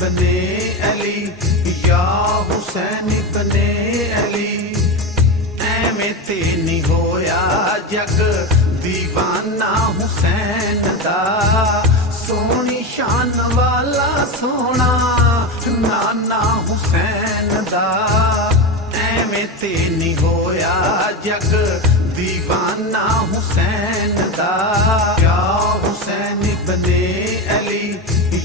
बने अली, या हुसैन बने अली। एवें ते नहीं होया जग दीवाना हुसैन दा, सोनी शान वाला सोना नाना हुसैन दा। एवें ते नहीं होया जग दीवाना हुसैन दा, या हुसैन बने अली,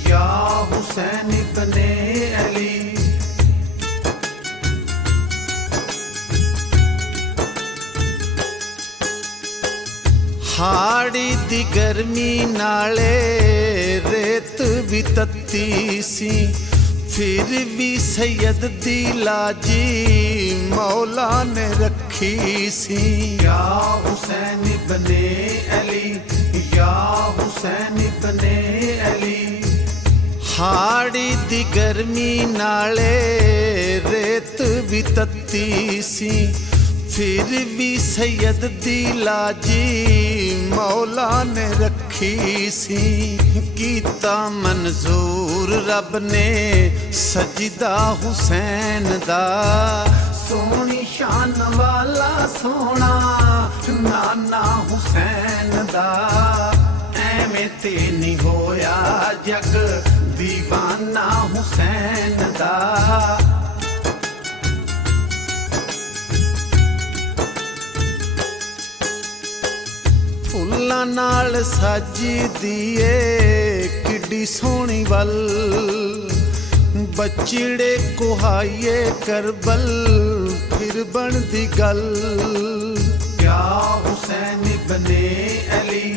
या हुसैन बने अली। हाड़ी दी गर्मी नाले रेत भी तत्ती सी, फिर भी सैयद दी लाजी मौला ने रखी सी। या हुसैन बने अली, या हुसैन बने अली। हाड़ी दी गर्मी नाले रेत भी तत्ती सी, फिर भी सैयद दी लाजी मौला ने रखी सी। कीता मंजूर रब ने सजदा हुसैन दा, सोनी शान वाला सोना नाना हुसैन दा। एवें ते नहीं होया जग दीवाना हुसैन दा। फुल्लां नाल साजी दिए किड्डी सोहनी वल, बचड़े कुहाइए करबल फिर बनदी गल। या हुसैन बने अली,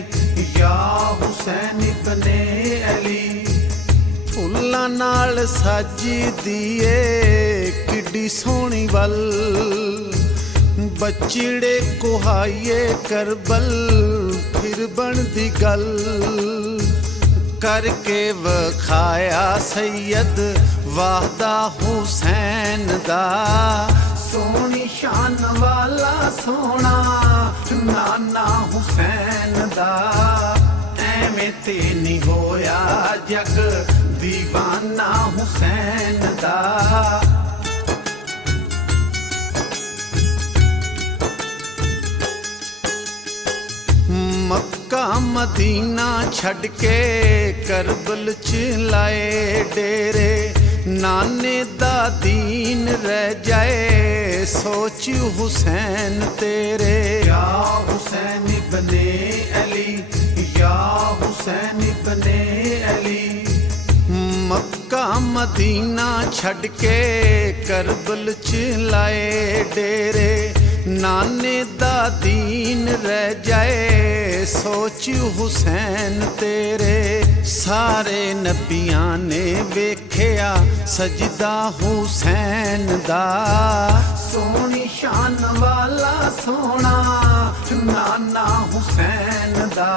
या हुसैन बने अली। फुल्लां नाल साजी दिए किड्डी सोहनी वल, बचड़े कुहाइए करबल फिर बनदी गल। करके वखाया सैयद वाहदा हुसैन दा, सोनी शान वाला सोना नाना हुसैन दा। एवें ते नहीं होया जग दीवाना हुसैन दा। मक्का मदीना छड़ के करबल च लाए डेरे, नाने दा दीन रह जाए सोच हुसैन तेरे। या हुसैन बने अली, या हुसैन बने अली। मक्का मदीना छड़ के करबल च लाए डेरे, नाने दा दीन रह जाए सोच हुसैन तेरे। सारे नबियां ने वेख्या सजदा हुसैन दा, सोनी शान वाला सोना नाना हुसैन दा।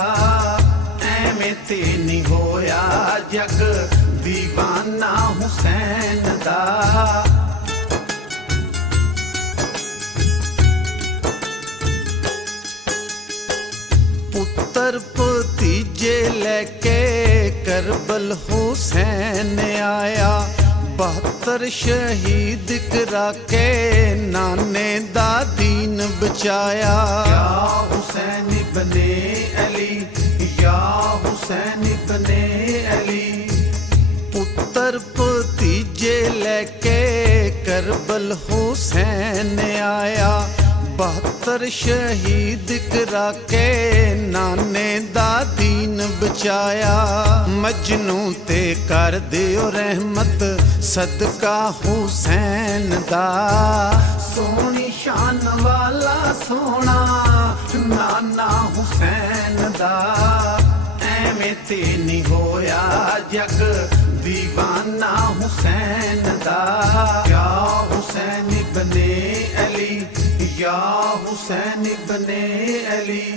एवें ते नहीं होया जग दीवाना हुसैन दा। पुत्र भतीजे लेके करबल हुसैन आया, 72 शहीद करा के नाने दा दीन बचाया। या हुसैन बने अली, या हुसैन बने अली। पुत्र भतीजे लेके करबल हुसैन आया, 72 शहीद करा के नाने दा दीन बचाया। मजनू ते कर दियो रहमत सदका हुसैन दा, सोनी शान वाला सोना नाना हुसैन दा। एवें ते नहीं होया जग दीवाना हुसैन दा। या हुसैन बने अली, या हुसैन बने अली।